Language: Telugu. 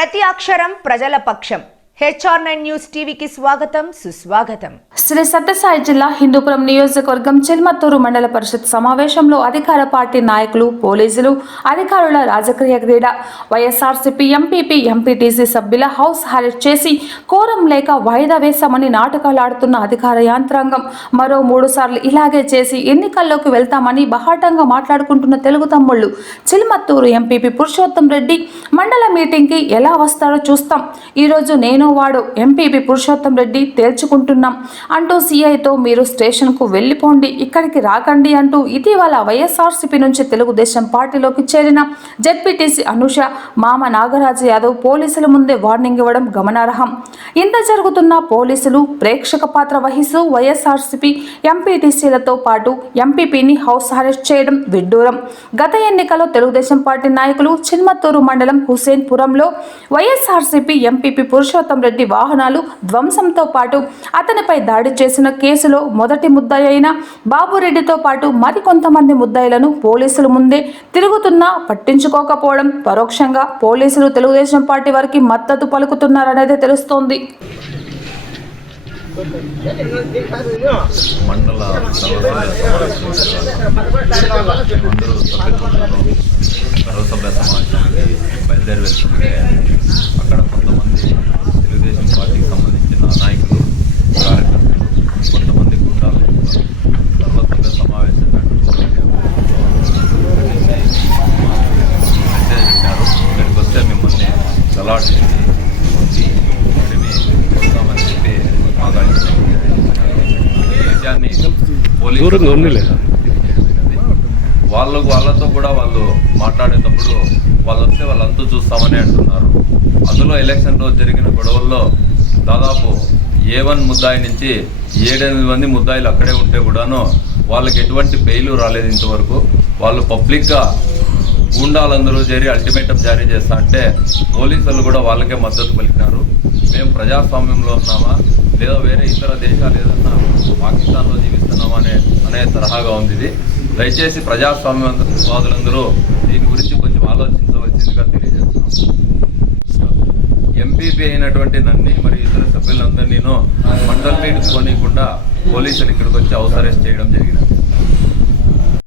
ప్రతి అక్షరం ప్రజల పక్షం. HR9 న్యూస్ టీవీకి స్వాగతం సుస్వాగతం. శ్రీ సత్యసాయి జిల్లా హిందూపురం నియోజకవర్గం చిల్మత్తూరు మండల పరిషత్ సమావేశంలో అధికార పార్టీ నాయకులు, పోలీసులు, అధికారుల రాజకీయ క్రీడ, వైఎస్ఆర్సీపీ ఎంపీపీ, ఎంపీటీసీ సభ్యుల హౌస్ అరెస్ట్ చేసి కోరం లేక వాయిదా వేశామని నాటకాలాడుతున్న అధికార యంత్రాంగం మరో 3 సార్లు ఇలాగే చేసి ఎన్నికల్లోకి వెళ్తామని బహాటంగా మాట్లాడుకుంటున్న తెలుగు తమ్ముళ్లు. చిల్మత్తూరు ఎంపీపీ పురుషోత్తం రెడ్డి మండల మీటింగ్ కి ఎలా వస్తారో చూస్తాం. ఈరోజు నేను వాడు ఎంపీపీ పురుషోత్తం రెడ్డి తేల్చుకుంటున్నాం అంటూ సీఐతో మీరు స్టేషన్కు వెళ్ళిపోండి, ఇక్కడికి రాకండి అంటూ ఇటీవల వైఎస్ఆర్సీపీ నుంచి తెలుగుదేశం పార్టీలోకి చేరిన జెడ్పీటీసీ అనూష మామ నాగరాజు యాదవ్ పోలీసుల ముందే వార్నింగ్ ఇవ్వడం గమనార్హం. ఇంత జరుగుతున్న పోలీసులు ప్రేక్షక పాత్ర వహిస్తూ వైఎస్ఆర్సీపీ ఎంపీటీసీలతో పాటు ఎంపీపీని హౌస్ అరెస్ట్ చేయడం విడ్డూరం. గత ఎన్నికల్లో తెలుగుదేశం పార్టీ నాయకులు చిల్మత్తూరు మండలం హుసేన్పురంలో వైఎస్ఆర్సీపీ ఎంపీపీ పురుషోత్తం రెడ్డి వాహనాలు ధ్వంసంతో పాటు అతనిపై దాడి చేసిన కేసులో మొదటి ముద్దాయి అయిన బాబురెడ్డితో పాటు మరికొంతమంది ముద్దాయిలను పోలీసుల ముందే తిరుగుతున్నా పట్టించుకోకపోవడం పరోక్షంగా పోలీసులు తెలుగుదేశం పార్టీ వారికి మద్దతు పలుకుతున్నారనేది తెలుస్తోంది. మండల సర్వసభ్య సమావేశానికి బయలుదేరి వెళ్తుంటే అక్కడ కొంతమంది తెలుగుదేశం పార్టీకి సంబంధించిన నాయకులు, కార్యకర్తలు, కొంతమంది గుండాలు సర్వసభ్య సమావేశం మెసేజ్ పెట్టారు. ఇక్కడికి వస్తే మిమ్మల్ని అలాట్ చేసి వస్తామని చెప్పి వాళ్ళతో కూడా వాళ్ళు మాట్లాడేటప్పుడు వాళ్ళు వస్తే వాళ్ళంతా చూస్తామని అంటున్నారు. అందులో ఎలక్షన్ రోజు జరిగిన గొడవల్లో దాదాపు A1 ముద్దాయి నుంచి 7-8 మంది ముద్దాయిలు అక్కడే ఉంటే కూడాను వాళ్ళకి ఎటువంటి బెయిలు రాలేదు ఇంతవరకు. వాళ్ళు పబ్లిక్గా గూండాలందరూ చేరి అల్టిమేటం జారీ చేస్తా అంటే పోలీసులు కూడా వాళ్ళకే మద్దతు పలికినారు. మేము ప్రజాస్వామ్యంలో ఉన్నామా లేదా వేరే ఇతర దేశాలు ఏదన్నా పాకిస్తాన్లో జీవిస్తున్నామా అనే తరహాగా ఉంది ఇది. దయచేసి ప్రజాస్వామ్యవాదులందరూ దీని గురించి కొంచెం ఆలోచించవలసిందిగా తెలియజేస్తున్నాం. ఎంపీపీ అయినటువంటి నన్ను మరి ఇతర సభ్యులందరినీ మండల్ మీటింగ్ పోనీయకుండా పోలీసులు ఇక్కడికి వచ్చి హౌస్ అరెస్ట్ చేయడం జరిగినది.